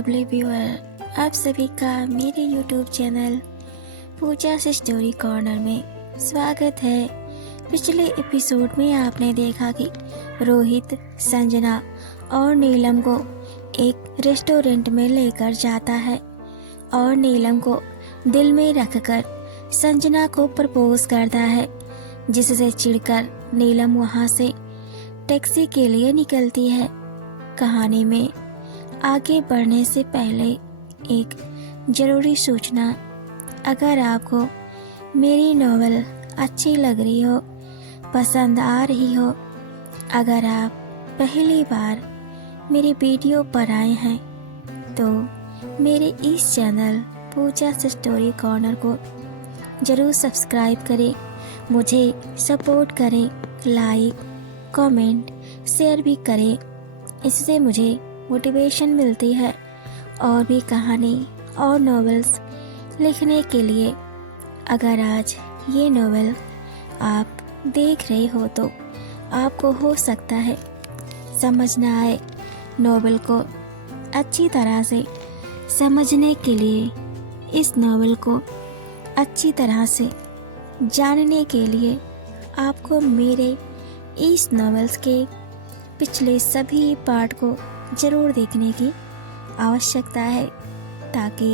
Lovely viewer, आप सभी का मेरे यूट्यूब चैनल पूजा से स्टोरी कॉर्नर में स्वागत है। पिछले एपिसोड में आपने देखा कि रोहित संजना और नीलम को एक रेस्टोरेंट में लेकर जाता है और नीलम को दिल में रखकर संजना को प्रपोज करता है, जिससे चिढ़कर नीलम वहां से टैक्सी के लिए निकलती है। कहानी में आगे बढ़ने से पहले एक ज़रूरी सूचना। अगर आपको मेरी नॉवेल अच्छी लग रही हो, पसंद आ रही हो, अगर आप पहली बार मेरी वीडियो पर आए हैं तो मेरे इस चैनल पूजा से स्टोरी कॉर्नर को ज़रूर सब्सक्राइब करें, मुझे सपोर्ट करें, लाइक कमेंट शेयर भी करें। इससे मुझे मोटिवेशन मिलती है और भी कहानी और नॉवेल्स लिखने के लिए। अगर आज ये नॉवेल आप देख रहे हो तो आपको हो सकता है समझ ना आए। नॉवेल को अच्छी तरह से समझने के लिए, इस नॉवेल को अच्छी तरह से जानने के लिए आपको मेरे इस नॉवेल्स के पिछले सभी पार्ट को ज़रूर देखने की आवश्यकता है, ताकि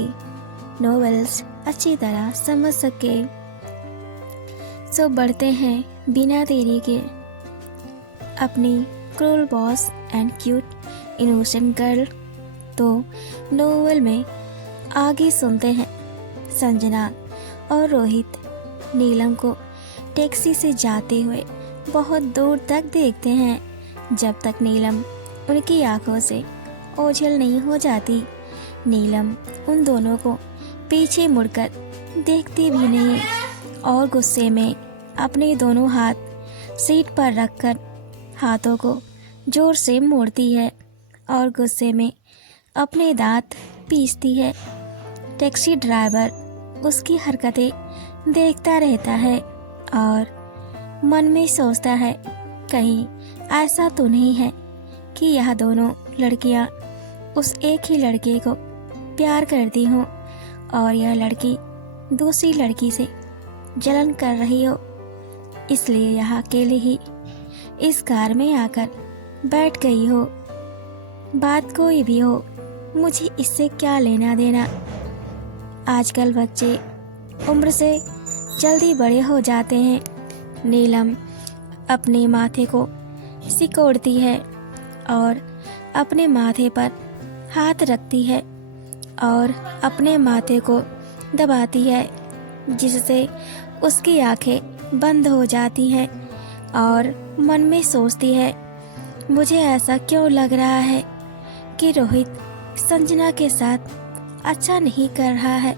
नॉवेल्स अच्छी तरह समझ सके। सो बढ़ते हैं बिना देरी के अपनी cruel boss and cute innocent girl. तो नॉवेल में आगे सुनते हैं संजना और रोहित नीलम को टैक्सी से जाते हुए बहुत दूर तक देखते हैं, जब तक नीलम उनकी आंखों से ओझल नहीं हो जाती। नीलम उन दोनों को पीछे मुड़कर देखती भी नहीं और गुस्से में अपने दोनों हाथ सीट पर रखकर हाथों को जोर से मोड़ती है और गुस्से में अपने दांत पीसती है। टैक्सी ड्राइवर उसकी हरकतें देखता रहता है और मन में सोचता है, कहीं ऐसा तो नहीं है कि यह दोनों लड़कियां उस एक ही लड़के को प्यार करती हों और यह लड़की दूसरी लड़की से जलन कर रही हो, इसलिए यह अकेले ही इस कार में आकर बैठ गई हो। बात कोई भी हो, मुझे इससे क्या लेना देना। आजकल बच्चे उम्र से जल्दी बड़े हो जाते हैं। नीलम अपने माथे को सिकोड़ती है और अपने माथे पर हाथ रखती है और अपने माथे को दबाती है, जिससे उसकी आंखें बंद हो जाती हैं और मन में सोचती है, मुझे ऐसा क्यों लग रहा है कि रोहित संजना के साथ अच्छा नहीं कर रहा है।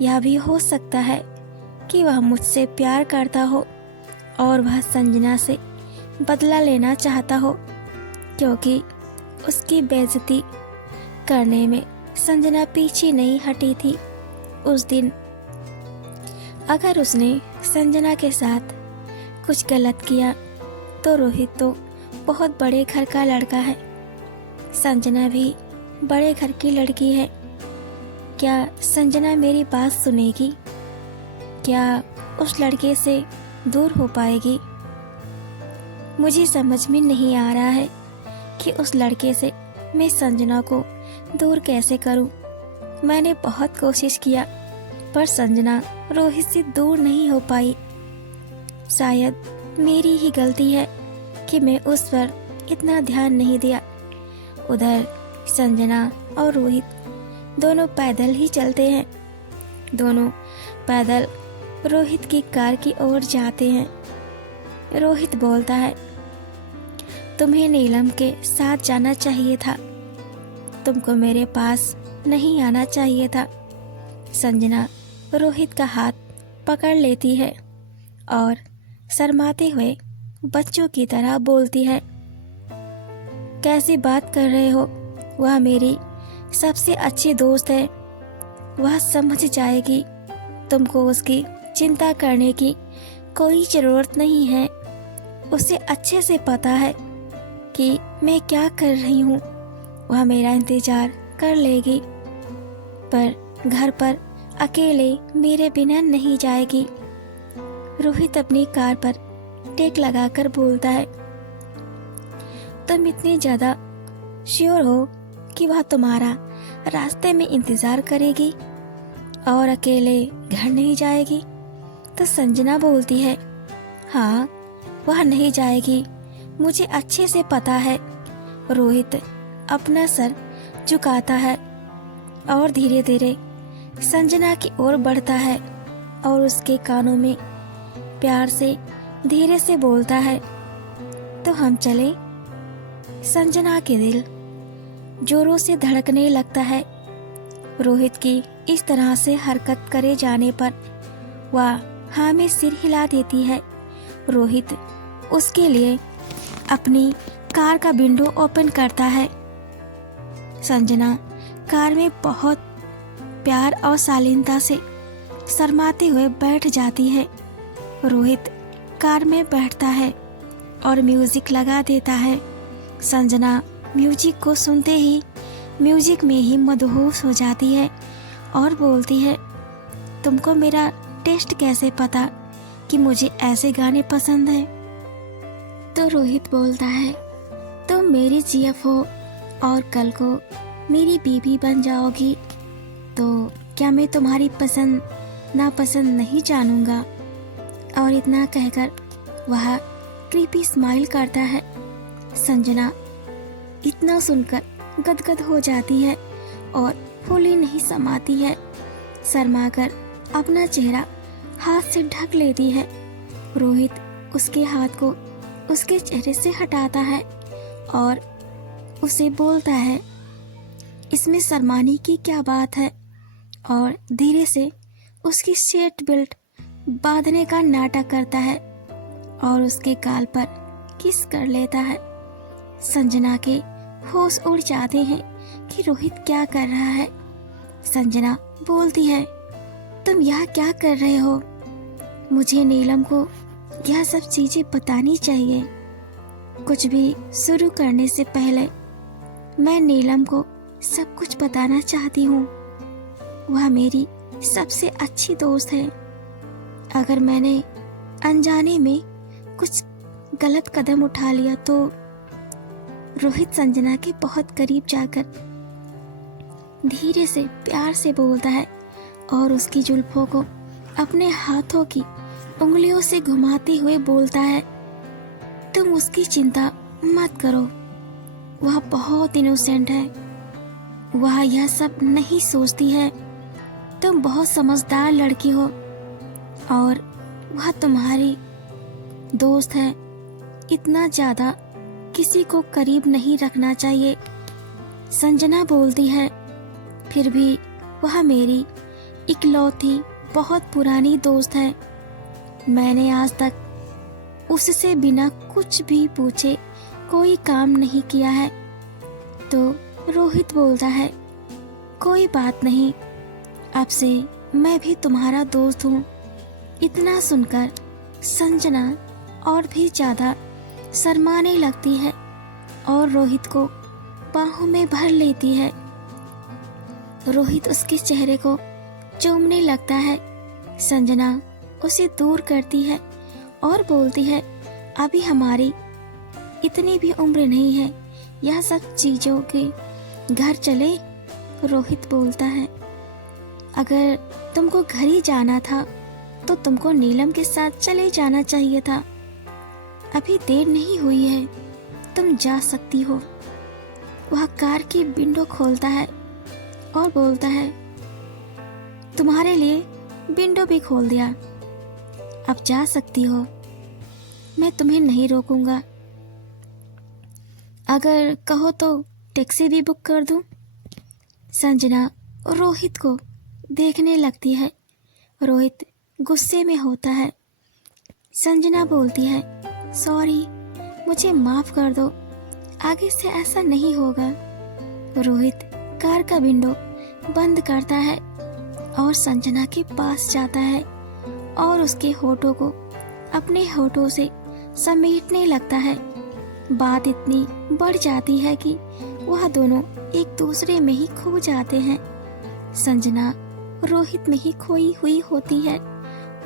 यह भी हो सकता है कि वह मुझसे प्यार करता हो और वह संजना से बदला लेना चाहता हो, क्योंकि उसकी बेइज्जती करने में संजना पीछे नहीं हटी थी। उस दिन अगर उसने संजना के साथ कुछ गलत किया तो रोहित तो बहुत बड़े घर का लड़का है, संजना भी बड़े घर की लड़की है। क्या संजना मेरी बात सुनेगी? क्या उस लड़के से दूर हो पाएगी? मुझे समझ में नहीं आ रहा है कि उस लड़के से मैं संजना को दूर कैसे करूं। मैंने बहुत कोशिश किया पर संजना रोहित से दूर नहीं हो पाई। शायद मेरी ही गलती है कि मैं उस पर इतना ध्यान नहीं दिया। उधर संजना और रोहित दोनों पैदल ही चलते हैं। दोनों पैदल रोहित की कार की ओर जाते हैं। रोहित बोलता है, तुम्हें नीलम के साथ जाना चाहिए था, तुमको मेरे पास नहीं आना चाहिए था। संजना रोहित का हाथ पकड़ लेती है और शर्माते हुए बच्चों की तरह बोलती है, कैसी बात कर रहे हो? वह मेरी सबसे अच्छी दोस्त है, वह समझ जाएगी। तुमको उसकी चिंता करने की कोई ज़रूरत नहीं है। उसे अच्छे से पता है कि मैं क्या कर रही हूँ। वह मेरा इंतज़ार कर लेगी, पर घर पर अकेले मेरे बिना नहीं जाएगी। रोहित अपनी कार पर टेक लगाकर बोलता है, तुम इतनी ज्यादा श्योर हो कि वह तुम्हारा रास्ते में इंतजार करेगी और अकेले घर नहीं जाएगी? तो संजना बोलती है, हाँ, वह नहीं जाएगी, मुझे अच्छे से पता है। रोहित अपना सर झुकाता है और धीरे धीरे संजना की ओर बढ़ता है और उसके कानों में प्यार से धीरे से बोलता है, तो हम चले। संजना के दिल जोरों से धड़कने लगता है। रोहित की इस तरह से हरकत करे जाने पर वह हाँ में सिर हिला देती है। रोहित उसके लिए अपनी कार का विंडो ओपन करता है। संजना कार में बहुत प्यार और शालीनता से शर्माते हुए बैठ जाती है। रोहित कार में बैठता है और म्यूजिक लगा देता है। संजना म्यूजिक को सुनते ही म्यूजिक में ही मदहोश हो जाती है और बोलती है, तुमको मेरा टेस्ट कैसे पता कि मुझे ऐसे गाने पसंद हैं? तो रोहित बोलता है, तुम मेरी जीएफ हो और कल को मेरी बीवी बन जाओगी, तो क्या मैं तुम्हारी पसंद नापसंद नहीं जानूंगा? और इतना कहकर वह क्रीपी स्माइल करता है। संजना इतना सुनकर गदगद हो जाती है और फूली नहीं समाती है। शर्माकर अपना चेहरा हाथ से ढक लेती है। रोहित उसके हाथ को उसके चेहरे से हटाता है और उसे बोलता है, इसमें शर्माने की क्या बात है? और धीरे से उसकी सीट बेल्ट बांधने का नाटक करता है और उसके गाल पर किस कर लेता है। संजना के होश उड़ जाते हैं कि रोहित क्या कर रहा है। संजना बोलती है, तुम यहाँ क्या कर रहे हो? मुझे नीलम को यह सब चीजें बतानी चाहिए। कुछ भी शुरू करने से पहले मैं नीलम को सब कुछ बताना चाहती हूँ। वह मेरी सबसे अच्छी दोस्त है। अगर मैंने अनजाने में कुछ गलत कदम उठा लिया तो रोहित संजना के बहुत करीब जाकर धीरे से प्यार से बोलता है और उसकी जुल्फों को अपने हाथों की उंगलियों से घुमाते हुए बोलता है, तुम उसकी चिंता मत करो, वह बहुत इनोसेंट है। वह यह सब नहीं सोचती है। तुम बहुत समझदार लड़की हो और वह तुम्हारी दोस्त है। इतना ज्यादा किसी को करीब नहीं रखना चाहिए। संजना बोलती है, फिर भी वह मेरी इकलौती बहुत पुरानी दोस्त है। मैंने आज तक उससे बिना कुछ भी पूछे कोई काम नहीं किया है। तो रोहित बोलता है, कोई बात नहीं, अब से मैं भी तुम्हारा दोस्त हूँ। इतना सुनकर संजना और भी ज्यादा शर्माने लगती है और रोहित को बाहों में भर लेती है। रोहित उसके चेहरे को चूमने लगता है। संजना उसे दूर करती है और बोलती है, अभी हमारी इतनी भी उम्र नहीं है यह सब चीजों के। घर चले? रोहित बोलता है, अगर तुमको घर ही जाना था तो तुमको नीलम के साथ चले जाना चाहिए था। अभी देर नहीं हुई है, तुम जा सकती हो। वह कार की विंडो खोलता है और बोलता है, तुम्हारे लिए विंडो भी खोल दिया, अब जा सकती हो, मैं तुम्हें नहीं रोकूंगा। अगर कहो तो टैक्सी भी बुक कर दूं। संजना रोहित को देखने लगती है। रोहित गुस्से में होता है। संजना बोलती है, सॉरी, मुझे माफ कर दो, आगे से ऐसा नहीं होगा। रोहित कार का विंडो बंद करता है और संजना के पास जाता है और उसके होठों को अपने होठों से समेटने लगता है। बात इतनी बढ़ जाती है कि वह दोनों एक दूसरे में ही खो जाते हैं। संजना रोहित में ही खोई हुई होती है।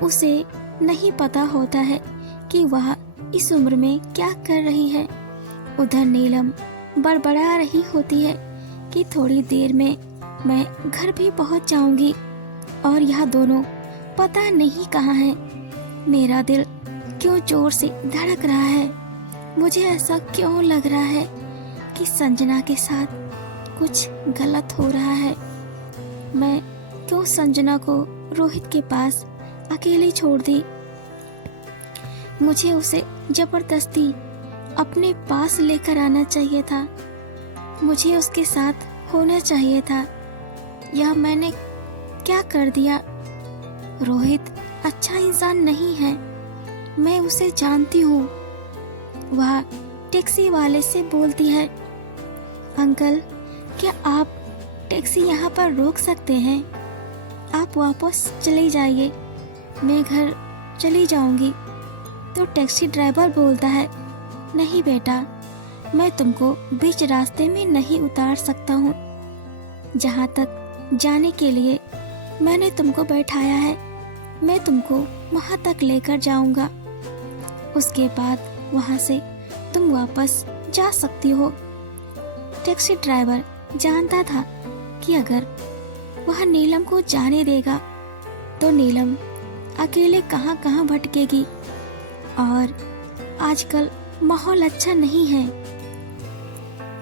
उसे नहीं पता होता है कि वह इस उम्र में क्या कर रही है। उधर नीलम बड़बड़ा रही होती है कि थोड़ी देर में मैं घर भी पहुंच जाऊंगी और यह दोनों पता नहीं कहाँ हैं। मेरा दिल क्यों जोर से धड़क रहा है। मुझे ऐसा क्यों लग रहा है कि संजना के साथ कुछ गलत हो रहा है। मैं क्यों संजना को रोहित के पास अकेली छोड़ दी। मुझे उसे जबरदस्ती अपने पास लेकर आना चाहिए था। मुझे उसके साथ होना चाहिए था। यह मैंने क्या कर दिया। रोहित अच्छा इंसान नहीं है, मैं उसे जानती हूँ। वह टैक्सी वाले से बोलती है, अंकल क्या आप टैक्सी यहाँ पर रोक सकते हैं? आप वापस चले जाइए, मैं घर चली जाऊंगी। तो टैक्सी ड्राइवर बोलता है, नहीं बेटा, मैं तुमको बीच रास्ते में नहीं उतार सकता हूँ। जहाँ तक जाने के लिए मैंने तुमको बैठाया है, मैं तुमको वहाँ तक लेकर जाऊंगा। उसके बाद वहाँ से तुम वापस जा सकती हो। टैक्सी ड्राइवर जानता था कि अगर वह नीलम को जाने देगा तो नीलम अकेले कहाँ कहाँ भटकेगी और आजकल माहौल अच्छा नहीं है।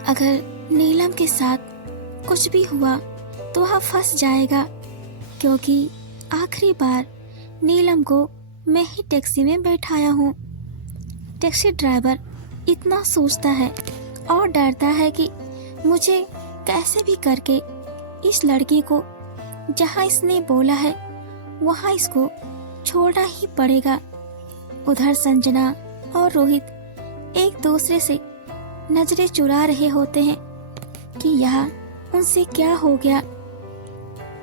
अगर नीलम के साथ कुछ भी हुआ तो वह फंस जाएगा, क्योंकि आखिरी बार नीलम को मैं ही टैक्सी में बैठाया हूँ। टैक्सी ड्राइवर इतना सोचता है और डरता है कि मुझे कैसे भी करके इस लड़की को जहाँ इसने बोला है वहाँ इसको छोड़ना ही पड़ेगा। उधर संजना और रोहित एक दूसरे से नजरें चुरा रहे होते हैं कि यह उनसे क्या हो गया।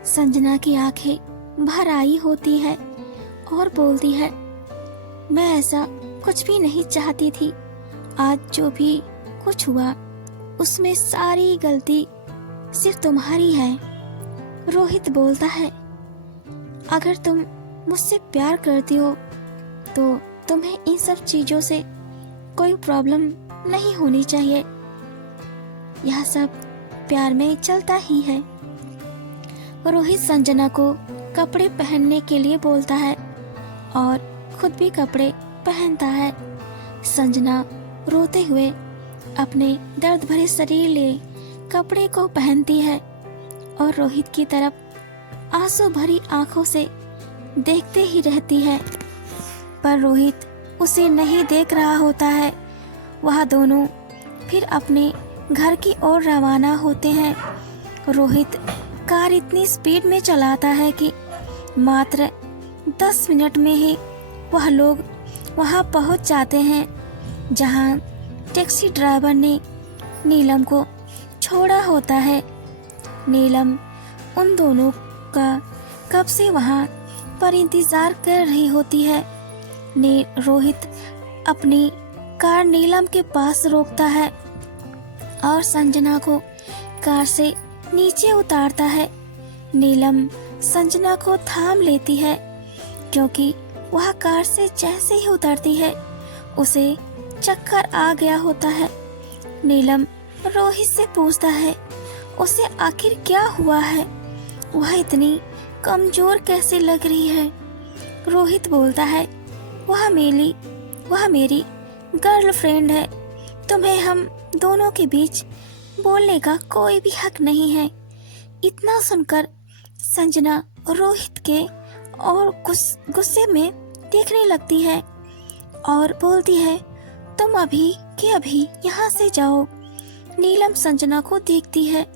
संजना की आंखें भर आई होती है और बोलती है, मैं ऐसा कुछ भी नहीं चाहती थी। आज जो भी कुछ हुआ उसमें सारी गलती सिर्फ तुम्हारी है। रोहित बोलता है, अगर तुम मुझसे प्यार करती हो तो तुम्हें इन सब चीजों से कोई प्रॉब्लम नहीं होनी चाहिए। यह सब प्यार में चलता ही है। रोहित संजना को कपड़े पहनने के लिए बोलता है और खुद भी कपड़े पहनता है। संजना रोते हुए अपने दर्द भरे शरीर लिए कपड़े को पहनती है और रोहित की तरफ आंसू भरी आंखों से देखते ही रहती है, पर रोहित उसे नहीं देख रहा होता है। वह दोनों फिर अपने घर की ओर रवाना होते हैं। रोहित कार इतनी स्पीड में चलाता है कि मात्र 10 मिनट में ही वह लोग वहां पहुंच जाते हैं जहां टैक्सी ड्राइवर ने नीलम को छोड़ा होता है। नीलम उन दोनों का कब से वहां पर इंतजार कर रही होती है। रोहित अपनी कार नीलम के पास रोकता है और संजना को कार से नीचे उतारता है। नीलम संजना को थाम लेती है, क्योंकि वह कार से जैसे ही उतरती है उसे चक्कर आ गया होता है। नीलम रोहित से पूछता है, उसे आखिर क्या हुआ है, वह इतनी कमजोर कैसे लग रही है। रोहित बोलता है, वह मेरी गर्लफ्रेंड है। तुम्हें हम दोनों के बीच बोलने का कोई भी हक नहीं है। इतना सुनकर संजना रोहित के और गुस्से में देखने लगती है और बोलती है, तुम अभी के अभी यहाँ से जाओ। नीलम संजना को देखती है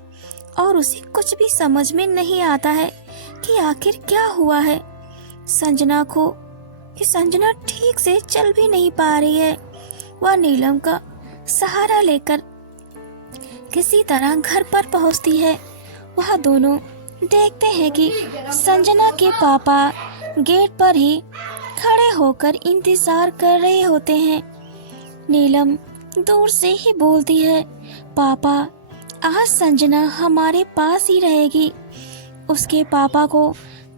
और उसे कुछ भी समझ में नहीं आता है कि आखिर क्या हुआ है। संजना ठीक से चल भी नहीं पा रही है। वह नीलम का सहारा लेकर किसी तरह घर पर पहुंचती है। वह दोनों देखते हैं कि संजना के पापा गेट पर ही खड़े होकर इंतजार कर रहे होते हैं। नीलम दूर से ही बोलती है, पापा आज संजना हमारे पास ही रहेगी। उसके पापा को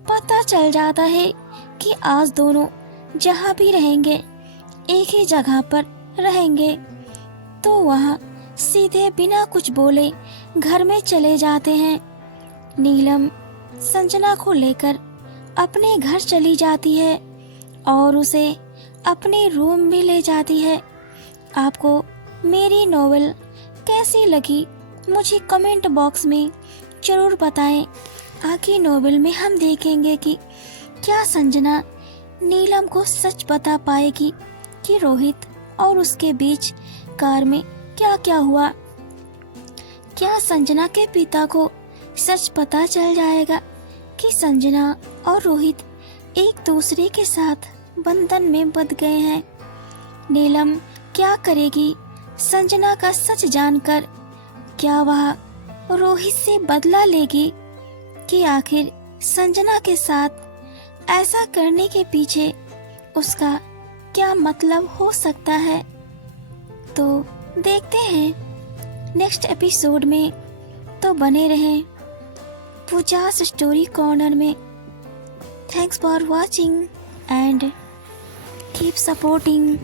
पता चल जाता है कि आज दोनों जहाँ भी रहेंगे एक ही जगह पर रहेंगे, तो वह सीधे बिना कुछ बोले घर में चले जाते हैं। नीलम संजना को लेकर अपने घर चली जाती है और उसे अपने रूम में ले जाती है। आपको मेरी नॉवेल कैसी लगी मुझे कमेंट बॉक्स में ज़रूर बताएं। आगे नॉवेल में हम देखेंगे कि क्या संजना नीलम को सच बता पाएगी कि रोहित और उसके बीच कार में क्या क्या हुआ। क्या संजना के पिता को सच पता चल जाएगा कि संजना और रोहित एक दूसरे के साथ बंधन में बंध गए हैं। नीलम क्या करेगी संजना का सच जानकर? क्या वह रोहित से बदला लेगी कि आखिर संजना के साथ ऐसा करने के पीछे उसका क्या मतलब हो सकता है? तो देखते हैं नेक्स्ट एपिसोड में। तो बने रहें पूजा's स्टोरी कॉर्नर में। Thanks for watching and keep supporting.